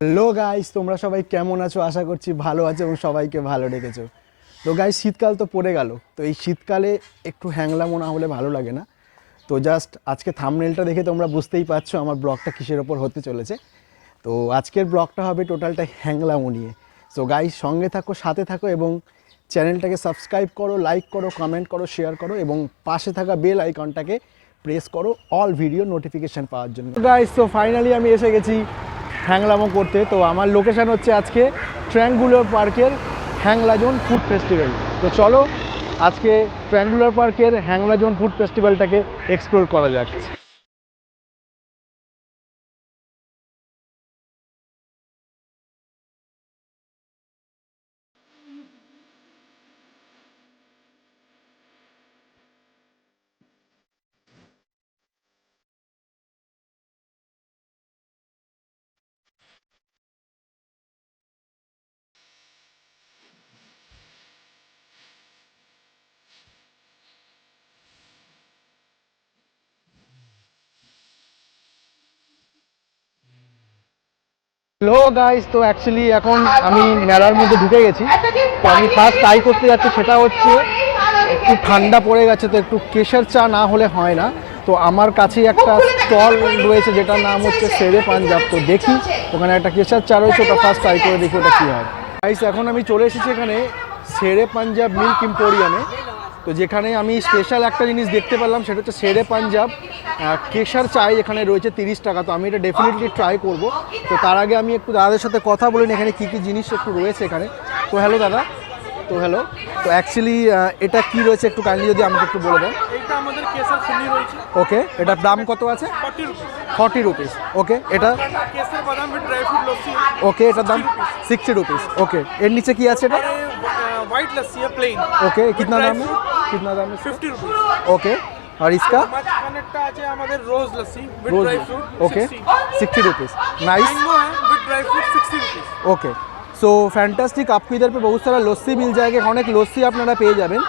Hello guys, তোমরা সবাই কেমন আছো? আশা করছি ভালো আছো এবং সবাইকে ভালো রেখেছো। তো গাইস, শীতকাল তো পড়ে গেল, তো এই শীতকালে একটু হ্যাংলামো না হলে ভালো লাগে না। তো জাস্ট আজকে থাম্বনেলটা দেখে তোমরা বুঝতেই পারছো আমার ব্লগটা কিসের ওপর হতে চলেছে। তো আজকের ব্লগটা হবে টোটালটা হ্যাংলামো নিয়ে। সো গাইস, সঙ্গে থাকো, সাথে থাকো এবং চ্যানেলটাকে সাবস্ক্রাইব করো, লাইক করো, কমেন্ট করো, শেয়ার করো এবং পাশে থাকা বেল আইকনটাকে প্রেস করো অল ভিডিও নোটিফিকেশান পাওয়ার জন্য। গাইস, তো ফাইনালি আমি এসে গেছি হ্যাংলামো করতে। তো আমার লোকেশান হচ্ছে আজকে ট্রায়াঙ্গুলার পার্কের হ্যাংলা জোন ফুড ফেস্টিভ্যাল। তো চলো আজকে ট্রায়াঙ্গুলার পার্কের হ্যাংলা জোন ফুড ফেস্টিভ্যালটাকে এক্সপ্লোর করা যাক। হ্যালো গাইস, তো অ্যাকচুয়ালি এখন আমি মেলার মধ্যে ঢুকে গেছি। তো আমি ফার্স্ট ট্রাই করতে যাচ্ছি, সেটা হচ্ছে একটু ঠান্ডা পড়ে গেছে তো একটু কেশর চা না হলে হয় না। তো আমার কাছেই একটা স্টল রয়েছে যেটার নাম হচ্ছে শেরে পাঞ্জাব। তো দেখি ওখানে একটা কেশর চা রয়েছে, ওটা ফার্স্ট ট্রাই করে দেখি ওটা কী হয়। গাইস, এখন আমি চলে এসেছি এখানে শেরে পাঞ্জাব মিল্ক ইম্পোরিয়ামে। তো যেখানে আমি স্পেশাল একটা জিনিস দেখতে পেলাম, সেটা হচ্ছে শেরে পাঞ্জাব কেশর চাই এখানে রয়েছে 30 টাকা। তো আমি এটা ডেফিনেটলি ট্রাই করব। তো তার আগে আমি একটু দাদাদের সাথে কথা বলিনি এখানে কী কী জিনিস একটু রয়েছে এখানে। তো হ্যালো দাদা। তো হ্যালো, তো অ্যাকচুয়ালি এটা কি রয়েছে একটু কাইন্ডলি যদি আমাকে একটু বলে দেন। এটা আমাদের কেসার চিনি রয়েছে। ওকে, এটার দাম কত আছে? 40 রুপিস। ওকে, এটা কেসার বাদাম উইথ ড্রাই ফ্রুট লস্যি। ওকে, এটার দাম 60 রুপিস। ওকে, এর নিচে কি আছে এটা? व्हाइट लस्सी है प्लेन। ओके, कितना दाम है? कितना दाम है? 50 रुपीस। ओके, और इसका মাঝখানেরটা আছে আমাদের rose lassi with rose dry fruit. Okay 60 rupees. Nice. Mango है with dry fruit 60 rupees. Okay, so fantastic. आपको इधर पे बहुत सारा लस्सी मिल जाएगा, অনেক লস্যি আপনারা পেয়ে যাবেন।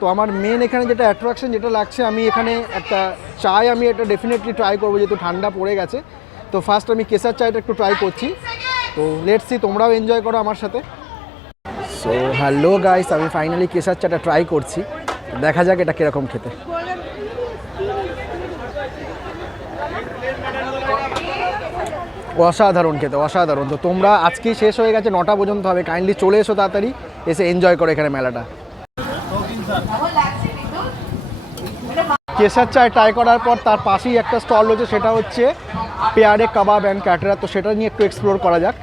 তো আমার মেন এখানে যেটা অ্যাট্রাকশন যেটা লাগছে, আমি এখানে একটা চায় আমি এটা ডেফিনেটলি ট্রাই করবো যেহেতু ঠান্ডা পড়ে গেছে। তো ফার্স্ট আমি কেসার চায়টা একটু ট্রাই করছি। তো লেটস সি, তোমরাও এনজয় করো আমার সাথে। সো হ্যালো গাইস, আমি ফাইনালি কেসার চাটা ট্রাই করছি, দেখা যাক এটা কীরকম খেতে। অসাধারণ খেতে, অসাধারণ। তো তোমরা আজকেই শেষ হয়ে গেছে, 9টা পর্যন্ত হবে, কাইন্ডলি চলে এসো তাড়াতাড়ি, এসে এনজয় করো এখানে মেলাটা। কেসার চায় ট্রাই করার পর তার পাশেই একটা স্টল রয়েছে, সেটা হচ্ছে পেয়ারে কাবাব অ্যান্ড ক্যাটারা। তো সেটা নিয়ে একটু এক্সপ্লোর করা যাক।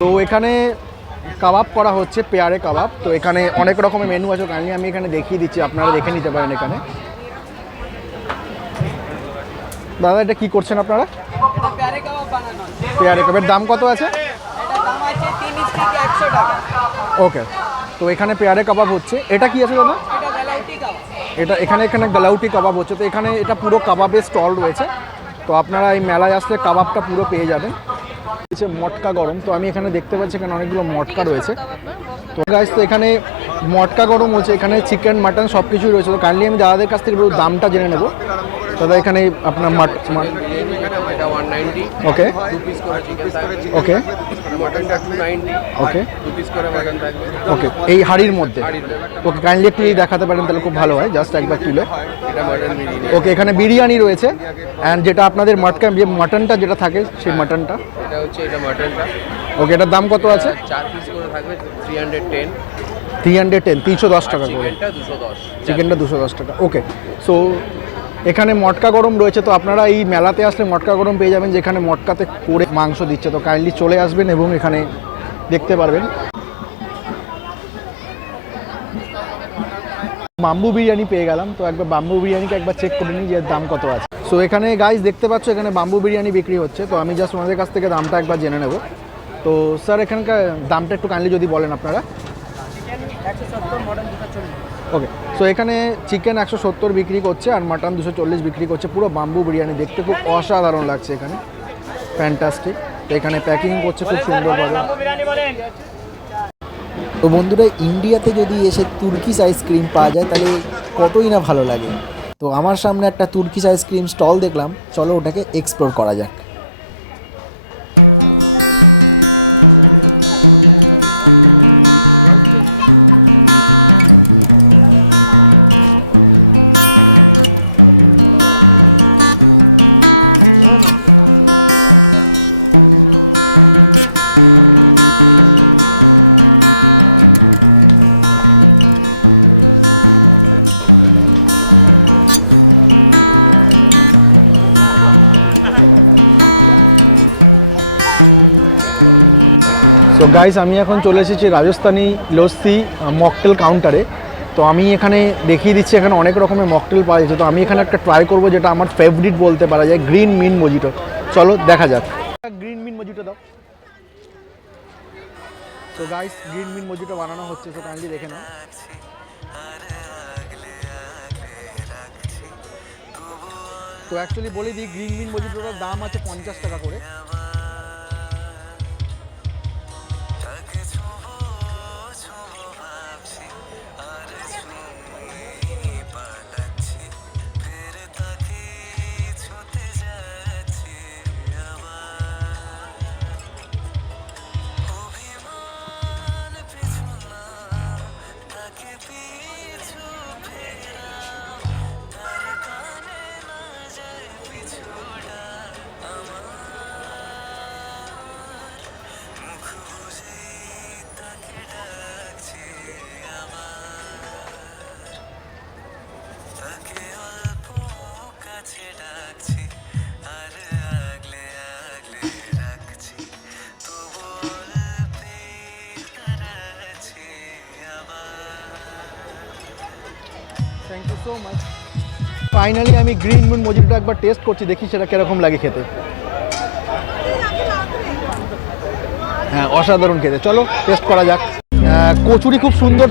তো এখানে কাবাব করা হচ্ছে, পেয়ারে কাবাব। তো এখানে অনেক রকমের মেনু আছে, কাইন্ডলি আমি এখানে দেখিয়ে দিচ্ছি, আপনারা দেখে নিতে পারেন এখানে। দাদা, এটা কি করছেন আপনারা? পেয়ারে কাবাব বানানো। পেয়ারে কাবাবের দাম কত আছে? এটা দাম আছে 3 স্টিক 100 টাকা। ওকে, তো এখানে পেয়ারে কাবাব হচ্ছে। এটা কি আছে দাদা? এটা গালাউটি কাবাব। এটা এখানে গালাউটি কাবাব হচ্ছে। তো এখানে এটা পুরো কাবাবের স্টল রয়েছে। তো আপনারা এই মেলায় আসলে কাবাবটা পুরো পেয়ে যাবেন। হচ্ছে মটকা গরম। তো আমি এখানে দেখতে পাচ্ছি এখানে অনেকগুলো মটকা রয়েছে। তো গাইস, তো এখানে মটকা গরম হচ্ছে, এখানে চিকেন মাটন সব কিছুই রয়েছে। তো কাইন্ডলি আমি দাদাদের কাছ থেকে একটু দামটা জেনে নেবো। দাদা, এখানে আপনার এটা 190 ওকে 2 পিস করে চিকেন থাকবে। ওকে মটনটা 290 ওকে 2 পিস করে মটন থাকবে। ওকে, এই হাড়ির মধ্যে। ওকে, কাইন্ডলি একটু এই দেখাতে পারেন তাহলে খুব ভালো হয়, জাস্ট একবার তুলে। এটা মটন বিরিয়ানি। ওকে, এখানে বিরিয়ানি রয়েছে অ্যান্ড যেটা আপনাদের মাটনটা যেটা থাকে সেই মাটনটা। এটা হচ্ছে এটা মটনটা। ওকে, এটার দাম কত আছে? 4 পিস করে থাকবে 310। 310 টাকা করে। চিকেনটা 210। চিকেনটা 210 টাকা। ওকে, সো এখানে মটকা গরম রয়েছে। তো আপনারা এই মেলাতে আসলে মটকা গরম পেয়ে যাবেন, যেখানে মটকাতে করে মাংস দিচ্ছে। তো কাইন্ডলি চলে আসবেন এবং এখানে দেখতে পারবেন। বাম্বু বিরিয়ানি পেয়ে গেলাম। তো একবার বাম্বু বিরিয়ানিকে একবার চেক করে নিই যে দাম কত আছে। সো এখানে গাইস দেখতে পাচ্ছ এখানে বাম্বু বিরিয়ানি বিক্রি হচ্ছে। তো আমি জাস্ট ওনাদের কাছ থেকে দামটা একবার জেনে নেব। তো স্যার, এখানকার দামটা একটু কাইন্ডলি যদি বলেন আপনারা। Chicken 170, mutton 240। ওকে, সো এখানে চিকেন 170 বিক্রি করছে আর মাটন 240 বিক্রি করছে। পুরো বাম্বু বিরিয়ানি দেখতে খুব অসাধারণ লাগছে এখানে, ফ্যান্টাস্টিক। তো এখানে প্যাকিং করছে খুব সুন্দরভাবে। তো বন্ধুরা, ইন্ডিয়াতে যদি এসে তুর্কিশ আইসক্রিম পাওয়া যায় তাহলে কতই না ভালো লাগে। তো আমার সামনে একটা তুর্কিশ আইসক্রিম স্টল দেখলাম, চলো ওটাকে এক্সপ্লোর করা যাক। তো গাইস, আমি এখন চলে এসেছি রাজস্থানি লস্যি মকটেল কাউন্টারে। তো আমি এখানে দেখিয়ে দিচ্ছি, এখানে অনেক রকমের মকটেল পাওয়া যাচ্ছে। তো আমি এখানে একটা ট্রাই করব, যেটা আমার ফেভারিট বলতে পারা যায়, গ্রিন মিন্ট মজিটো। চলো দেখা যাক। গ্রিন মিন্ট মজিটো দাও। তো গাইস, গ্রিন মিন্ট মজিটো বানানো হচ্ছে, তো কাইন্ডলি দেখে নাও। তো অ্যাকচুয়ালি বলে দিই, গ্রিন মিন্ট মজিটোটার দাম আছে 50 টাকা করে। Thank you so much. Finally আমি গ্রিন মিন্ট মজিটোটা একবার টেস্ট করছি, দেখি সেটা কিরকম লাগে খেতে। হ্যাঁ, অসাধারণ খেতে। চলো টেস্ট করা যাক। কচুরি খুব সুন্দর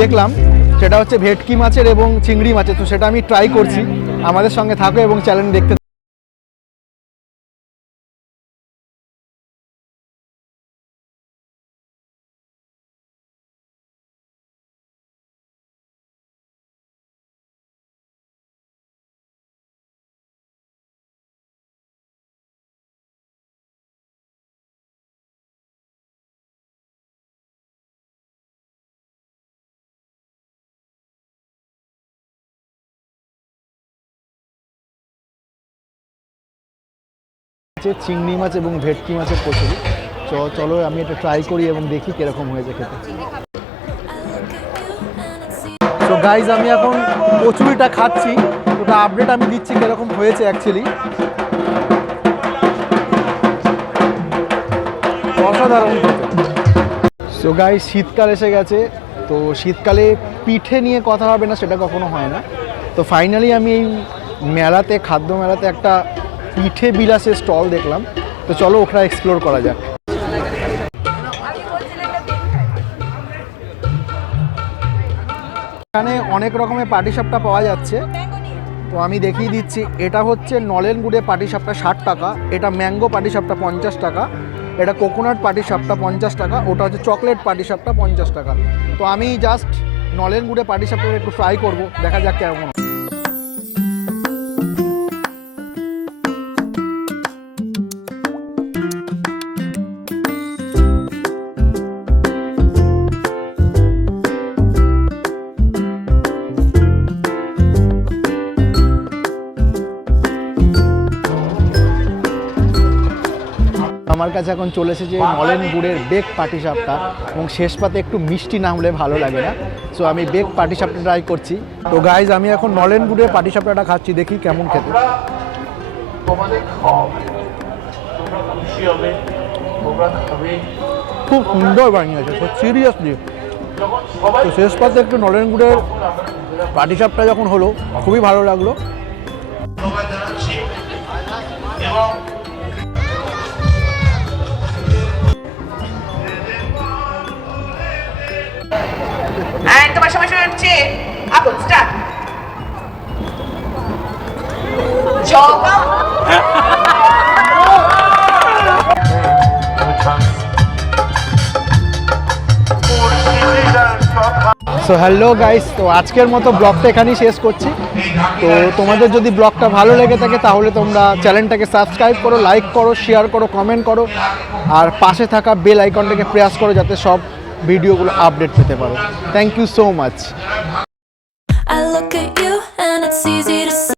দেখলাম, সেটা হচ্ছে ভেটকি মাছের এবং চিংড়ি মাছের। তো সেটা আমি ট্রাই করছি। আমাদের সঙ্গে থাকো এবং চ্যালেঞ্জ দেখতে। চিংড়ি মাছ এবং ভেটকি মাছের কচুরি। চলো আমি এটা ট্রাই করি এবং দেখি কিরকম হয়েছে খেতে। তো গাইজ, আমি এখন কচুরিটা খাচ্ছি, ওটা আপডেট আমি দিচ্ছি কিরকম হয়েছে অ্যাকচুয়ালি। অসাধারণ খেতে। সো গাইজ, শীতকাল এসে গেছে। তো শীতকালে পিঠে নিয়ে কথা হবে না, সেটা কখনো হয় না। তো ফাইনালি আমি এই মেলাতে, খাদ্য মেলাতে একটা পিঠে বিলাসের স্টল দেখলাম। তো চলো ওখানে এক্সপ্লোর করা যাক। এখানে অনেক রকমের পাটিসাপটা পাওয়া যাচ্ছে। তো আমি দেখিয়ে দিচ্ছি, এটা হচ্ছে নলেন গুড়ে পাটিসাপটা 60 টাকা, এটা ম্যাঙ্গো পাটিসাপটা 50 টাকা, এটা কোকোনাট পাটিসাপটা 50 টাকা, ওটা হচ্ছে চকলেট পাটিসাপটা 50 টাকা। তো আমি জাস্ট নলেন গুড়ে পাটিসাপটা একটু ট্রাই করব, দেখা যাক কেমন। আমার কাছে এখন চলে এসেছে নলেন গুড়ের বেক পাটিসাপটা, এবং শেষ পাতে একটু মিষ্টি না হলে ভালো লাগে না। সো আমি বেক পাটিসাপটা ট্রাই করছি। তো গাইজ, আমি এখন নলেন গুড়ের পাটিসাপটাটা খাচ্ছি, দেখি কেমন খেতে। খুব সুন্দর বানিয়েছে, সিরিয়াসলি। তো শেষ পাতে একটু নলেন গুড়ের পাটিসাপটা যখন হলো, খুবই ভালো লাগলো। And তোমার সময় হচ্ছে এখন স্টার্ট। জগা Por সো হ্যালো গাইস, তো আজকের মতো ব্লগটা এখানেই শেষ করছি। তো তোমাদের যদি ব্লগটা ভালো লেগে থাকে তাহলে তোমরা চ্যানেলটাকে সাবস্ক্রাইব করো, লাইক করো, শেয়ার করো, কমেন্ট করো, আর পাশে থাকা বেল আইকনটাকে প্রেস করো যাতে সব ভিডিওগুলো আপডেট পেতে পারো। Thank you so much. I look at you and it's easy to see.